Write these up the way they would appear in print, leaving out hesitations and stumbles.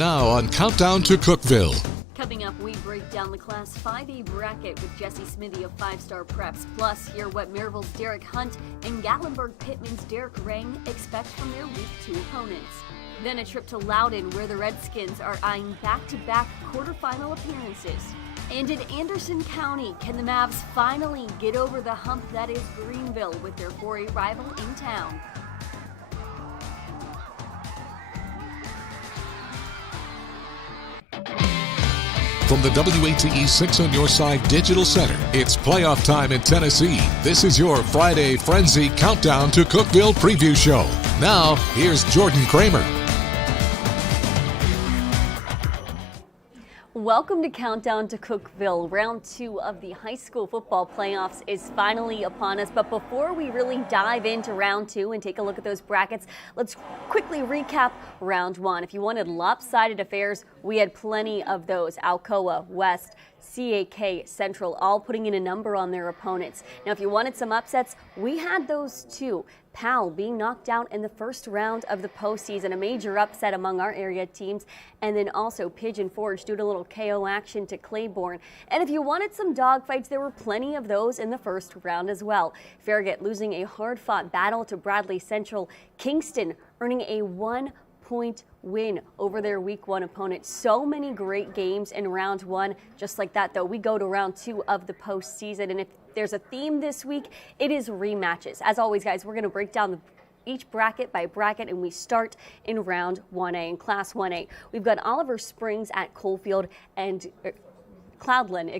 Now on Countdown to Cookeville. Coming up, we break down the Class 5A bracket with Jesse Smithy of 5-Star Preps. Plus, hear what Maryville's Derek Hunt and Gatlinburg-Pittman's Derek Rang expect from their Week 2 opponents. Then a trip to Loudon, where the Redskins are eyeing back-to-back quarterfinal appearances. And in Anderson County, can the Mavs finally get over the hump that is Greenville with their 4A rival in town? From the WATE 6 on Your Side Digital Center, it's playoff time in Tennessee. This is your Friday Frenzy Countdown to Cookeville preview show. Now, here's Jordan Kramer. Welcome to Countdown to Cookeville. Round 2 of the high school football playoffs is finally upon us. But before we really dive into round 2 and take a look at those brackets, let's quickly recap round 1. If you wanted lopsided affairs, we had plenty of those. Alcoa, West, CAK, Central, all putting in a number on their opponents. Now, if you wanted some upsets, we had those too. Powell being knocked out in the first round of the postseason, a major upset among our area teams, and then also Pigeon Forge due to a little KO action to Claiborne. And if you wanted some dogfights, there were plenty of those in the first round as well. Farragut losing a hard-fought battle to Bradley Central. Kingston earning a 1-point win over their Week 1 opponent. So many great games in round 1. Just like that, though, we go to round 2 of the postseason, and if there's a theme this week, it is rematches. As always, guys, we're going to break down each bracket by bracket, and we start in round 1A. In Class 1A, we've got Oliver Springs at Coalfield and Cloudland,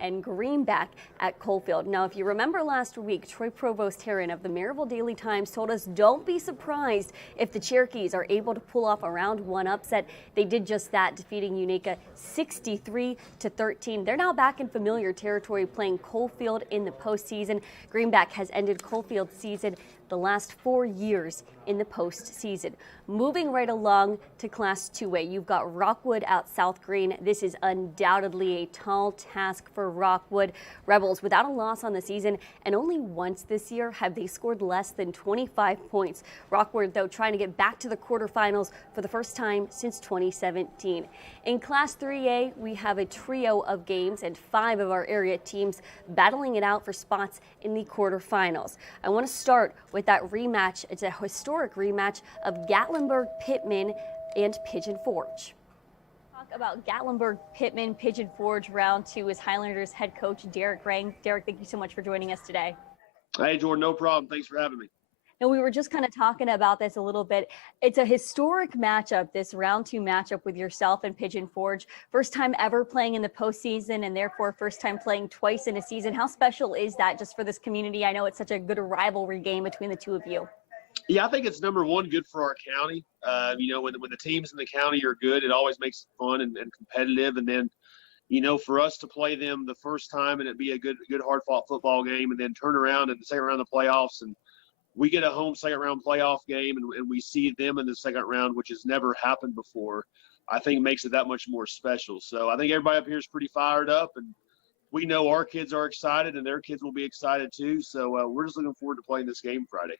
and Greenback at Coalfield. Now, if you remember last week, Troy Provost Herron of the Maryville Daily Times told us don't be surprised if the Cherokees are able to pull off a round 1 upset. They did just that, defeating Unica 63-13. They're now back in familiar territory, playing Coalfield in the postseason. Greenback has ended Coalfield's season the last 4 years in the postseason. Moving right along to Class 2A, you've got Rockwood out South Green. This is undoubtedly a tall task for Rockwood. Rebels without a loss on the season, and only once this year have they scored less than 25 points. Rockwood, though, trying to get back to the quarterfinals for the first time since 2017. In Class 3A, we have a trio of games and 5 of our area teams battling it out for spots in the quarterfinals. I want to start with that rematch. It's a historic rematch of Gatlinburg-Pittman and Pigeon Forge. Talk about Gatlinburg-Pittman, Pigeon Forge round 2 is Highlanders head coach Derek Rang. Derek, thank you so much for joining us today. Hey, Jordan, no problem. Thanks for having me. Now, we were just kind of talking about this a little bit. It's a historic matchup, this round 2 matchup with yourself and Pigeon Forge. First time ever playing in the postseason, and therefore first time playing twice in a season. How special is that just for this community? I know it's such a good rivalry game between the two of you. Yeah, I think it's number one good for our county. When the teams in the county are good, it always makes it fun and competitive. And then, for us to play them the first time and it be a good hard-fought football game, and then turn around in the second round of the playoffs and we get a home second round playoff game and we see them in the second round, which has never happened before, I think makes it that much more special. So I think everybody up here is pretty fired up, and we know our kids are excited and their kids will be excited too. So we're just looking forward to playing this game Friday.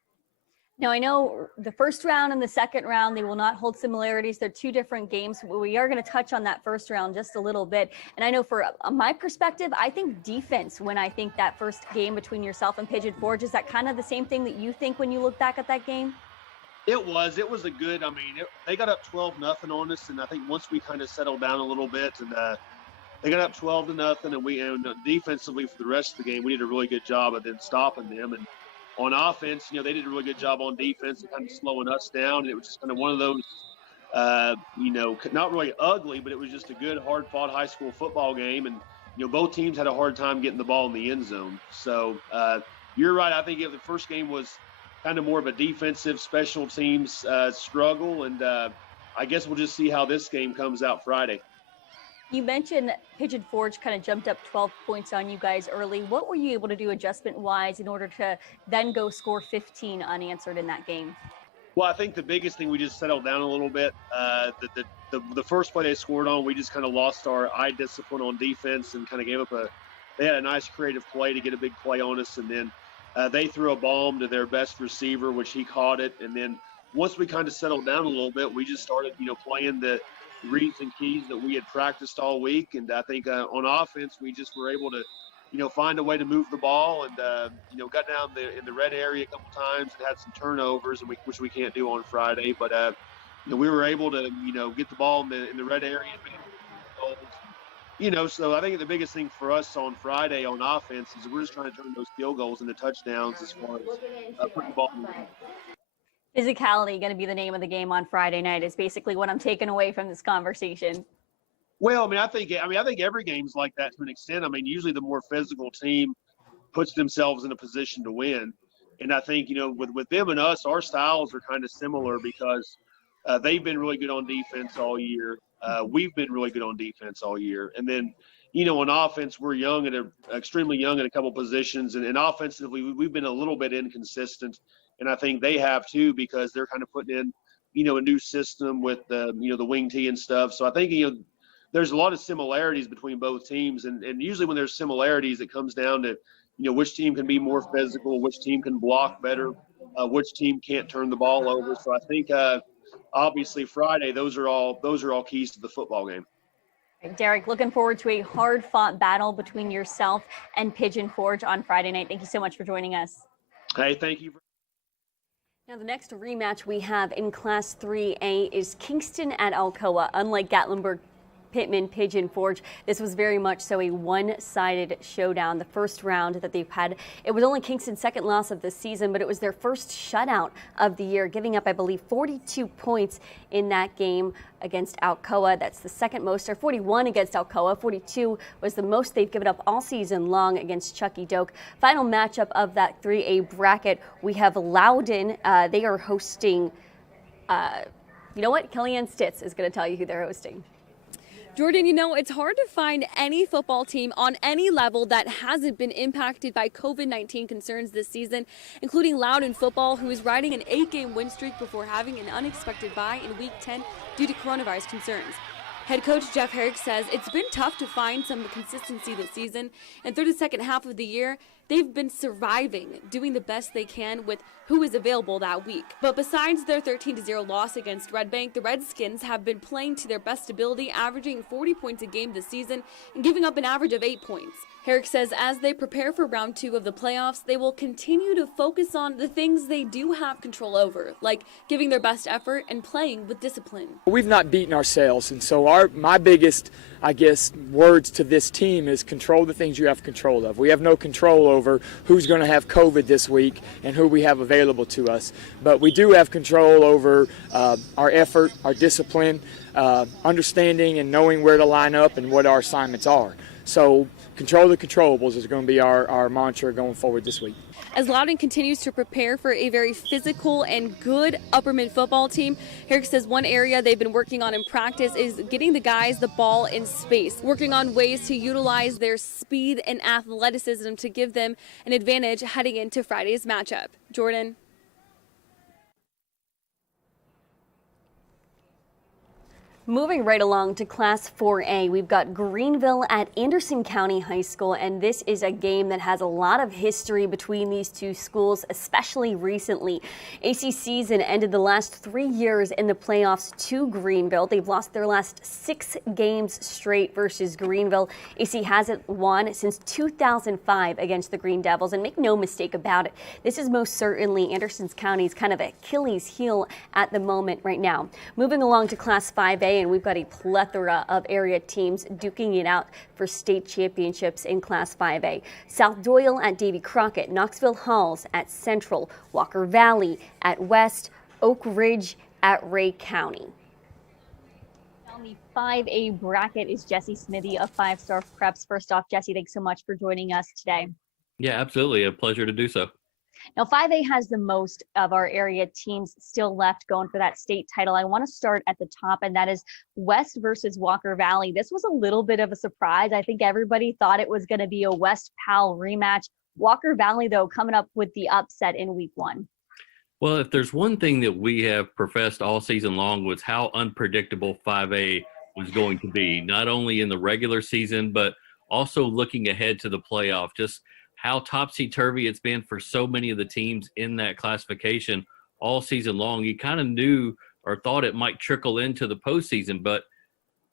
Now, I know the first round and the second round, they will not hold similarities. They're 2 different games. We are going to touch on that first round just a little bit. And I know for my perspective, I think defense, when I think that first game between yourself and Pigeon Forge, is that kind of the same thing that you think when you look back at that game? It was a good, they got up 12-0 on us. And I think once we kind of settled down a little bit and they got up 12-0, and defensively for the rest of the game, we did a really good job of then stopping them. And on offense, they did a really good job on defense and kind of slowing us down. And it was just kind of one of those, not really ugly, but it was just a good, hard-fought high school football game. And, both teams had a hard time getting the ball in the end zone. So you're right. I think the first game was kind of more of a defensive special teams struggle. And I guess we'll just see how this game comes out Friday. You mentioned Pigeon Forge kind of jumped up 12 points on you guys early. What were you able to do adjustment-wise in order to then go score 15 unanswered in that game? Well, I think the biggest thing, we just settled down a little bit. The first play they scored on, we just kind of lost our eye discipline on defense and kind of gave up they had a nice creative play to get a big play on us. And then they threw a bomb to their best receiver, which he caught it. And then once we kind of settled down a little bit, we just started, playing the reads and keys that we had practiced all week. And I think on offense, we just were able to, find a way to move the ball and, got down in the red area a couple times and had some turnovers, which we can't do on Friday. But, we were able to, get the ball in the red area. So I think the biggest thing for us on Friday on offense is we're just trying to turn those field goals into touchdowns as far as putting the ball in the game. Physicality going to be the name of the game on Friday night is basically what I'm taking away from this conversation. Well, I think every game's like that to an extent. Usually the more physical team puts themselves in a position to win. And I think, with them and us, our styles are kind of similar because they've been really good on defense all year. We've been really good on defense all year. And then, on offense, we're extremely young at a couple positions. And offensively, we've been a little bit inconsistent. And I think they have too, because they're kind of putting in, a new system with the wing tee and stuff. So I think, there's a lot of similarities between both teams. And usually when there's similarities, it comes down to, which team can be more physical, which team can block better, which team can't turn the ball over. So I think, obviously Friday, those are all keys to the football game. Derek, looking forward to a hard-fought battle between yourself and Pigeon Forge on Friday night. Thank you so much for joining us. Hey, thank you. Now, the next rematch we have in Class 3A is Kingston at Alcoa. Unlike Gatlinburg, Pittman, Pigeon Forge, this was very much so a one-sided showdown. The first round that they've had, it was only Kingston's second loss of the season, but it was their first shutout of the year, giving up, I believe, 42 points in that game against Alcoa. That's the second most, or 41 against Alcoa. 42 was the most they've given up all season long against Chucky Doak. Final matchup of that 3A bracket, we have Loudon. They are hosting, you know what? Kellyanne Stitz is going to tell you who they're hosting. Jordan, it's hard to find any football team on any level that hasn't been impacted by COVID-19 concerns this season, including Loudon football, who is riding an 8-game win streak before having an unexpected bye in Week 10 due to coronavirus concerns. Head coach Jeff Herrick says it's been tough to find some consistency this season, and through the second half of the year, they've been surviving, doing the best they can with who is available that week. But besides their 13-0 loss against Red Bank, the Redskins have been playing to their best ability, averaging 40 points a game this season and giving up an average of 8 points. Herrick says as they prepare for round 2 of the playoffs, they will continue to focus on the things they do have control over, like giving their best effort and playing with discipline. We've not beaten ourselves, and so my biggest, words to this team is control the things you have control of. We have no control over who's going to have COVID this week and who we have available to us, but we do have control over our effort, our discipline, understanding and knowing where to line up and what our assignments are. So control the controllables is going to be our mantra going forward this week. As Loudon continues to prepare for a very physical and good upper mid football team, Herrick says one area they've been working on in practice is getting the guys the ball in space, working on ways to utilize their speed and athleticism to give them an advantage heading into Friday's matchup. Jordan. Moving right along to Class 4A, we've got Greenville at Anderson County High School, and this is a game that has a lot of history between these two schools, especially recently. AC season ended the last 3 years in the playoffs to Greenville. They've lost their last 6 games straight versus Greenville. AC hasn't won since 2005 against the Green Devils, and make no mistake about it, this is most certainly Anderson County's kind of Achilles heel at the moment right now. Moving along to Class 5A, and we've got a plethora of area teams duking it out for state championships in Class 5A. South Doyle at Davy Crockett, Knoxville Halls at Central, Walker Valley at West, Oak Ridge at Ray County. On the 5A bracket is Jesse Smithy of 5-Star Preps. First off, Jesse, thanks so much for joining us today. Yeah, absolutely. A pleasure to do so. Now, 5A has the most of our area teams still left going for that state title. I want to start at the top, and that is West versus Walker Valley. This was a little bit of a surprise. I think everybody thought it was going to be a West Pal rematch. Walker Valley, though, coming up with the upset in week 1. Well, if there's one thing that we have professed all season long was how unpredictable 5A was going to be, not only in the regular season, but also looking ahead to the playoff. Just how topsy-turvy it's been for so many of the teams in that classification all season long. You kind of knew or thought it might trickle into the postseason, but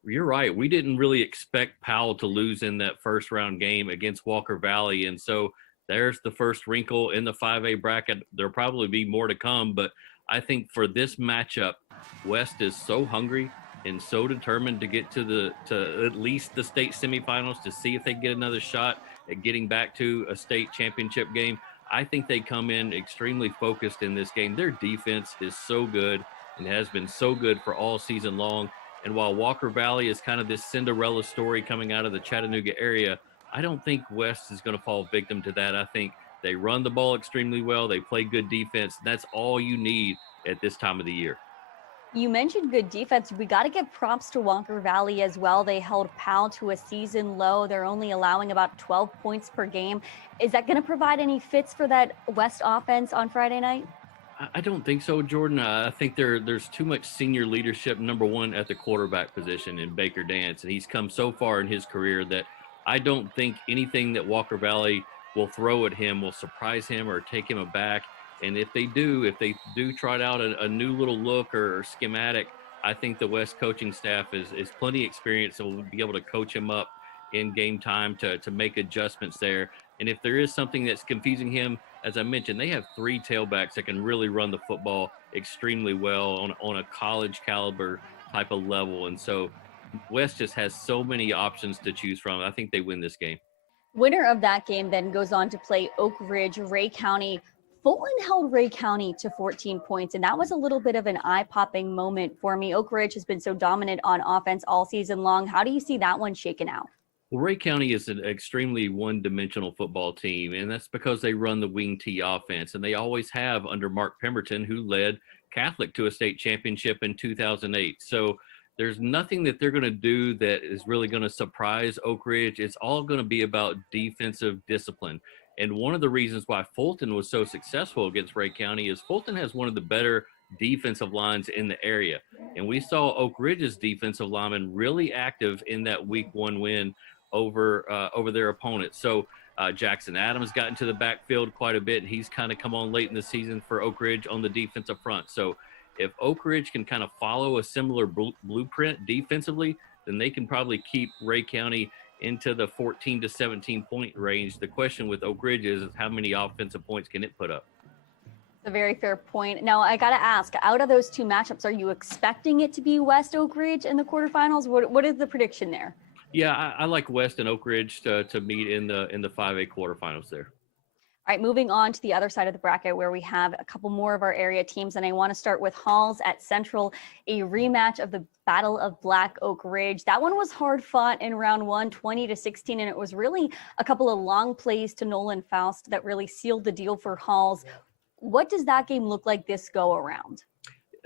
You're right. We didn't really expect Powell to lose in that first round game against Walker Valley. And so there's the first wrinkle in the 5A bracket. There'll probably be more to come, but I think for this matchup, West is so hungry and so determined to get to at least the state semifinals to see if they get another shot at getting back to a state championship game. I think they come in extremely focused in this game. Their defense is so good and has been so good for all season long. And while Walker Valley is kind of this Cinderella story coming out of the Chattanooga area, I don't think West is going to fall victim to that. I think they run the ball extremely well. They play good defense. That's all you need at this time of the year. You mentioned good defense. We got to give props to Walker Valley as well. They held Powell to a season low. They're only allowing about 12 points per game. Is that going to provide any fits for that West offense on Friday night? I don't think so, Jordan. I think there's too much senior leadership, number one, at the quarterback position in Baker Dance. And he's come so far in his career that I don't think anything that Walker Valley will throw at him will surprise him or take him aback. And if they do try out a new little look or schematic, I think the West coaching staff is plenty experienced and will be able to coach him up in game time to make adjustments there. And if there is something that's confusing him, as I mentioned, they have 3 tailbacks that can really run the football extremely well on a college caliber type of level. And so West just has so many options to choose from. I think they win this game. Winner of that game then goes on to play Oak Ridge, Ray County. Fulton held Ray County to 14 points, and that was a little bit of an eye-popping moment for me. Oak Ridge has been so dominant on offense all season long. How do you see that one shaken out? Well, Ray County is an extremely one-dimensional football team, and that's because they run the wing T offense, and they always have under Mark Pemberton, who led Catholic to a state championship in 2008. So there's nothing that they're going to do that is really going to surprise Oak Ridge. It's all going to be about defensive discipline. And one of the reasons why Fulton was so successful against Ray County is Fulton has one of the better defensive lines in the area. And we saw Oak Ridge's defensive linemen really active in that week 1 win over their opponent. So Jackson Adams got into the backfield quite a bit. He's kind of come on late in the season for Oak Ridge on the defensive front. So if Oak Ridge can kind of follow a similar blueprint defensively, then they can probably keep Ray County into the 14 to 17 point range. The question with Oak Ridge is how many offensive points can it put up? A very fair point. Now, I got to ask, out of those 2 matchups, are you expecting it to be West Oak Ridge in the quarterfinals? What is the prediction there? Yeah, I like West and Oak Ridge to meet in the 5A quarterfinals there. All right, moving on to the other side of the bracket where we have a couple more of our area teams, and I want to start with Halls at Central, a rematch of the Battle of Black Oak Ridge. That one was hard fought in round 1, 20-16, and it was really a couple of long plays to Nolan Faust that really sealed the deal for Halls. What does that game look like this go around?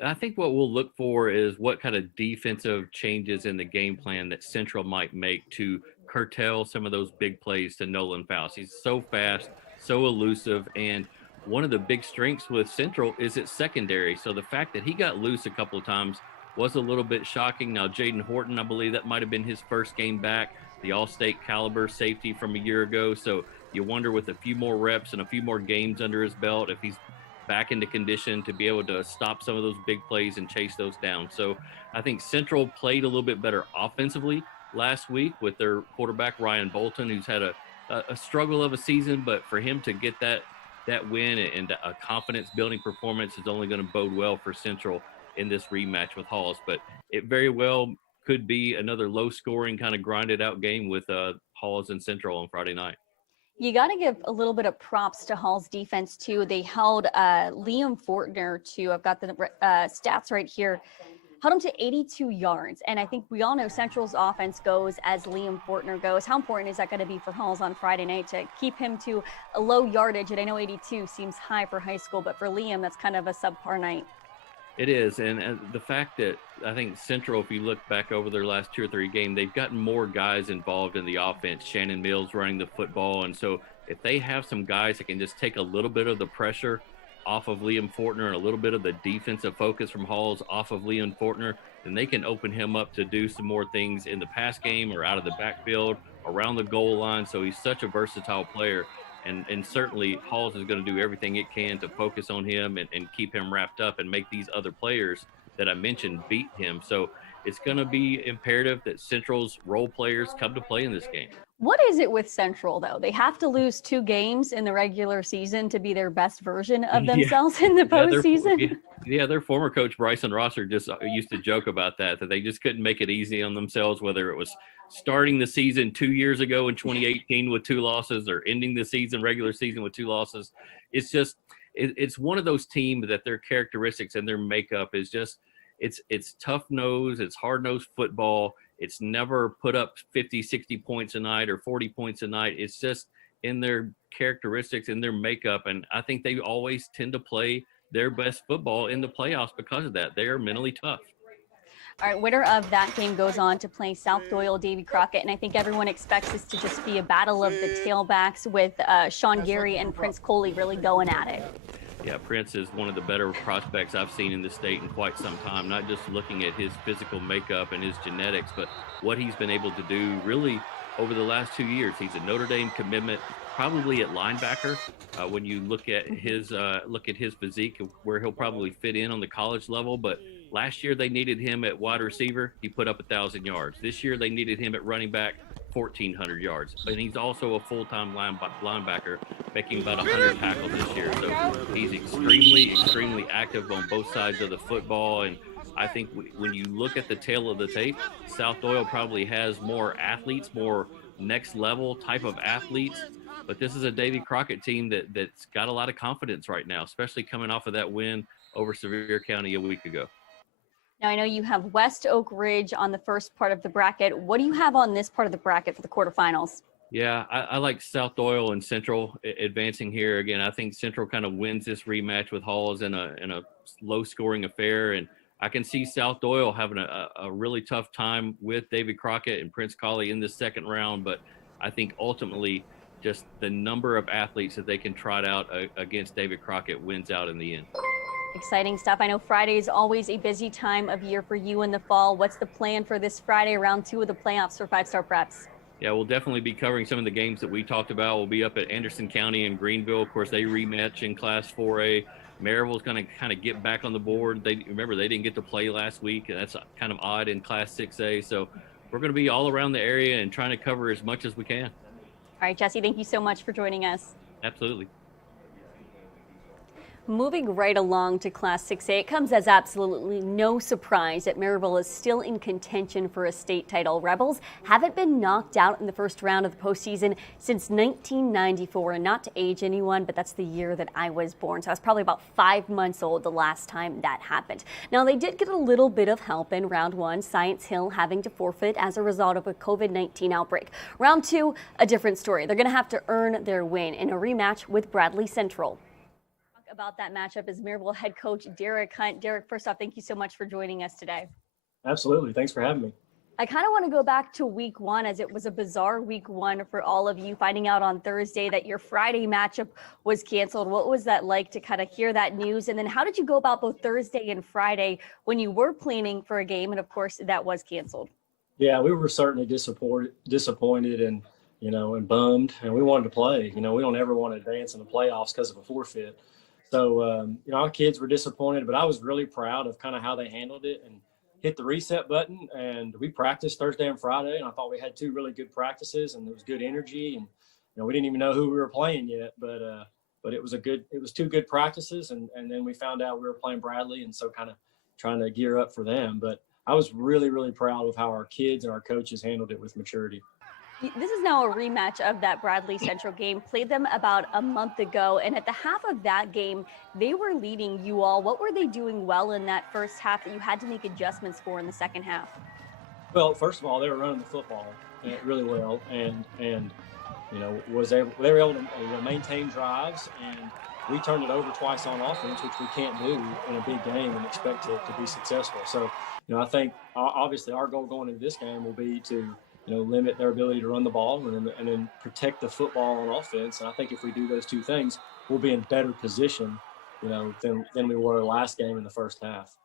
I think what we'll look for is what kind of defensive changes in the game plan that Central might make to curtail some of those big plays to Nolan Faust. He's so fast, so elusive, and one of the big strengths with Central is its secondary. So the fact that he got loose a couple of times was a little bit shocking. Now, Jaden Horton, I believe that might have been his first game back, the all-state caliber safety from a year ago. So you wonder with a few more reps and a few more games under his belt if he's back into condition to be able to stop some of those big plays and chase those down. So I think Central played a little bit better offensively last week with their quarterback, Ryan Bolton, who's had a struggle of a season, but for him to get that win and a confidence-building performance is only going to bode well for Central in this rematch with Halls. But it very well could be another low-scoring kind of grinded-out game with Halls and Central on Friday night. You got to give a little bit of props to Hall's defense, too. They held Liam Fortner to, I've got the stats right here, held him to 82 yards. And I think we all know Central's offense goes as Liam Fortner goes. How important is that going to be for Halls on Friday night to keep him to a low yardage? And I know 82 seems high for high school, but for Liam, that's kind of a subpar night. It is, and the fact that I think Central, if you look back over their last 2 or 3 games, they've gotten more guys involved in the offense. Shannon Mills running the football, and so if they have some guys that can just take a little bit of the pressure off of Liam Fortner and a little bit of the defensive focus from Halls off of Liam Fortner, then they can open him up to do some more things in the pass game or out of the backfield, around the goal line. So he's such a versatile player. And certainly Halls is going to do everything it can to focus on him and keep him wrapped up and make these other players that I mentioned beat him. So it's going to be imperative that Central's role players come to play in this game. What is it with Central, though? They have to lose 2 games in the regular season to be their best version of themselves in the postseason. Their former coach, Bryson Rosser, just used to joke about that they just couldn't make it easy on themselves, whether it was starting the season 2 years ago in 2018 with 2 losses or ending the regular season with 2 losses. It's just, it's one of those teams that their characteristics and their makeup is just, it's tough nose, it's hard nosed football. It's never put up 50, 60 points a night or 40 points a night. It's just in their characteristics and their makeup. And I think they always tend to play their best football in the playoffs because of that. They are mentally tough. All right, winner of that game goes on to play South Doyle, Davy Crockett, and I think everyone expects this to just be a battle of the tailbacks with Sean Gary and Prince Coley really going at it. Yeah, Prince is one of the better prospects I've seen in the state in quite some time, not just looking at his physical makeup and his genetics, but what he's been able to do really over the last 2 years. He's a Notre Dame commitment, probably at linebacker. When you look at his physique, where he'll probably fit in on the college level, but last year they needed him at wide receiver. He put up 1,000 yards. This year they needed him at running back, 1,400 yards. And he's also a full-time linebacker, making about 100 tackles this year. So he's extremely active on both sides of the football. And I think when you look at the tail of the tape, South Doyle probably has more athletes, more next level type of athletes. But this is a Davy Crockett team that's got a lot of confidence right now, especially coming off of that win over Sevier County a week ago. Now, I know you have West Oak Ridge on the first part of the bracket. What do you have on this part of the bracket for the quarterfinals? Yeah, I like South Doyle and Central advancing here. Again, I think Central kind of wins this rematch with Halls in a low-scoring affair, and I can see South Doyle having a really tough time with David Crockett and Prince Colley in this second round, but I think ultimately just the number of athletes that they can trot out against David Crockett wins out in the end. Exciting stuff. I know Friday is always a busy time of year for you in the fall. What's the plan for this Friday, round 2 of the playoffs for 5-Star Preps? Yeah, we'll definitely be covering some of the games that we talked about. We'll be up at Anderson County and Greenville. Of course, they rematch in Class 4A. Maryville's going to kind of get back on the board. Remember, they didn't get to play last week, and that's kind of odd in Class 6A. So we're going to be all around the area and trying to cover as much as we can. All right, Jesse, thank you so much for joining us. Absolutely. Moving right along to Class 6A, it comes as absolutely no surprise that Maryville is still in contention for a state title. Rebels haven't been knocked out in the first round of the postseason since 1994, and not to age anyone, but that's the year that I was born. So I was probably about 5 months old the last time that happened. Now, they did get a little bit of help in round 1, Science Hill having to forfeit as a result of a COVID-19 outbreak. Round 2, a different story. They're going to have to earn their win in a rematch with Bradley Central. About that matchup is Maryville head coach Derek Hunt. Derek, first off, thank you so much for joining us today. Absolutely. Thanks for having me. I kind of want to go back to week 1, as it was a bizarre week 1 for all of you, finding out on Thursday that your Friday matchup was canceled. What was that like to kind of hear that news? And then how did you go about both Thursday and Friday when you were planning for a game? And of course, that was canceled. Yeah, we were certainly disappointed and, and bummed. And we wanted to play. We don't ever want to advance in the playoffs because of a forfeit. So, our kids were disappointed, but I was really proud of kind of how they handled it and hit the reset button. And we practiced Thursday and Friday, and I thought we had 2 really good practices, and there was good energy. And, we didn't even know who we were playing yet, but it was 2 good practices. And then we found out we were playing Bradley, and so kind of trying to gear up for them. But I was really, really proud of how our kids and our coaches handled it with maturity. This is now a rematch of that Bradley Central game. Played them about a month ago, and at the half of that game, they were leading you all. What were they doing well in that first half that you had to make adjustments for in the second half? Well, first of all, they were running the football really well, and they were able to maintain drives, and we turned it over twice on offense, which we can't do in a big game and expect to be successful. So, I think obviously our goal going into this game will be to limit their ability to run the ball and then protect the football on offense. And I think if we do those 2 things, we'll be in better position, than we were last game in the first half.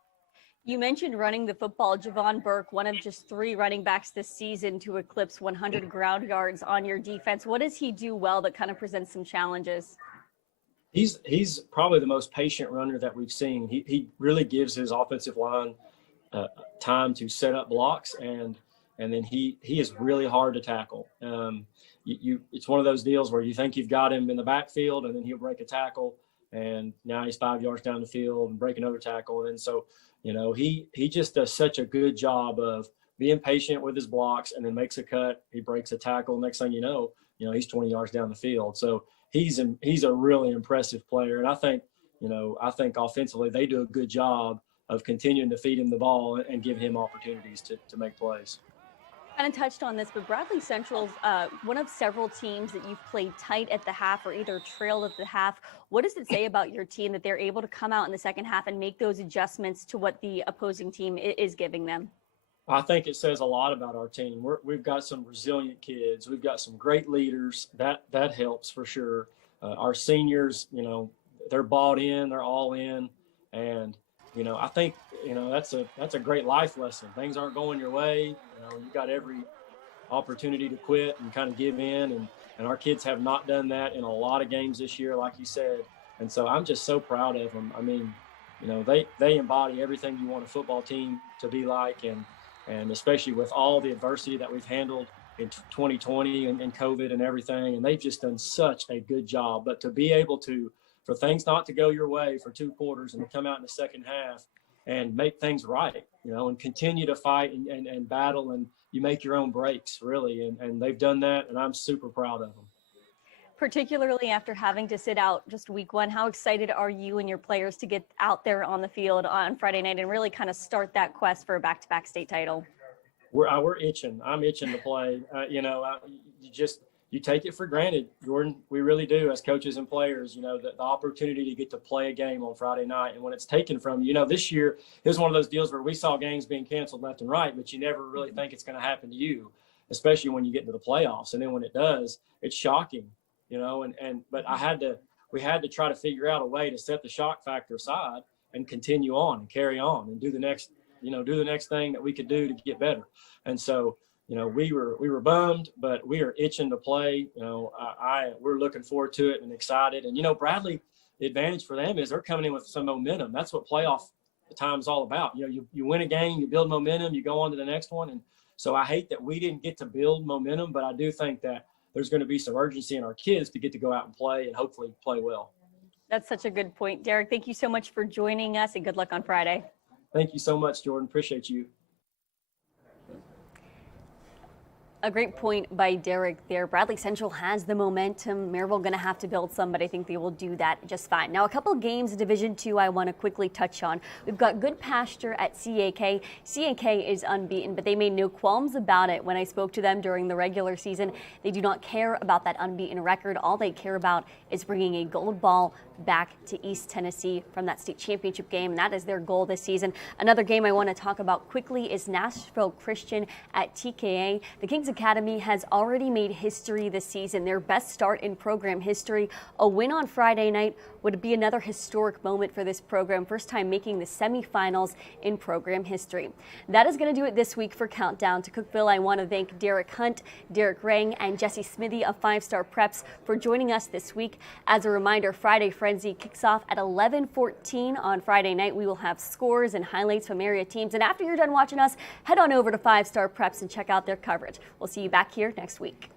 You mentioned running the football. Javon Burke, one of just 3 running backs this season to eclipse 100 ground yards on your defense. What does he do well that kind of presents some challenges? He's probably the most patient runner that we've seen. He really gives his offensive line time to set up blocks, and then he is really hard to tackle. It's one of those deals where you think you've got him in the backfield, and then he'll break a tackle, and now he's 5 yards down the field and break another tackle. And so, he just does such a good job of being patient with his blocks, and then makes a cut. He breaks a tackle. Next thing you know, he's 20 yards down the field. So he's a really impressive player. And I think offensively they do a good job of continuing to feed him the ball and give him opportunities to make plays. Kind of touched on this, but Bradley Central's one of several teams that you've played tight at the half or either trailed at the half. What does it say about your team that they're able to come out in the second half and make those adjustments to what the opposing team is giving them? I think it says a lot about our team. We've got some resilient kids. We've got some great leaders. That helps for sure. Our seniors, they're bought in. They're all in, and I think that's a great life lesson. Things aren't going your way. You've got every opportunity to quit and kind of give in, and our kids have not done that in a lot of games this year, like you said. And so I'm just so proud of them. I mean, they embody everything you want a football team to be like, and especially with all the adversity that we've handled in 2020 and COVID and everything, and they've just done such a good job. But to be able for things not to go your way for 2 quarters and to come out in the second half and make things right, and continue to fight and battle, and you make your own breaks, really. And they've done that, and I'm super proud of them. Particularly after having to sit out just week 1, how excited are you and your players to get out there on the field on Friday night and really kind of start that quest for a back-to-back state title? We're itching. I'm itching to play. You take it for granted, Jordan. We really do, as coaches and players, the opportunity to get to play a game on Friday night. And when it's taken from you, this year, it was one of those deals where we saw games being canceled left and right, but you never really think it's going to happen to you, especially when you get into the playoffs. And then when it does, it's shocking, but we had to try to figure out a way to set the shock factor aside and continue on and carry on and do the next thing that we could do to get better. And so, we were bummed, but we are itching to play. We're looking forward to it and excited. And, Bradley, the advantage for them is they're coming in with some momentum. That's what playoff time is all about. You win a game, you build momentum, you go on to the next one. And so I hate that we didn't get to build momentum, but I do think that there's going to be some urgency in our kids to get to go out and play and hopefully play well. That's such a good point, Derek. Thank you so much for joining us, and good luck on Friday. Thank you so much, Jordan. Appreciate you. A great point by Derek there. Bradley Central has the momentum. Maryville going to have to build some, but I think they will do that just fine. Now, a couple of games in Division II I want to quickly touch on. We've got Good Pasture at CAK. CAK is unbeaten, but they made no qualms about it when I spoke to them during the regular season. They do not care about that unbeaten record. All they care about is bringing a gold ball back to East Tennessee from that state championship game, and that is their goal this season. Another game I want to talk about quickly is Nashville Christian at TKA. The Kings Academy has already made history this season, their best start in program history. A win on Friday night would be another historic moment for this program, first time making the semifinals in program history. That is going to do it this week for Countdown to Cookeville. I want to thank Derek Hunt, Derek Rang, and Jesse Smithy of 5-Star Preps for joining us this week. As a reminder, Friday Frenzy kicks off at 11:14 on Friday night. We will have scores and highlights from area teams. And after you're done watching us, head on over to 5-Star Preps and check out their coverage. We'll see you back here next week.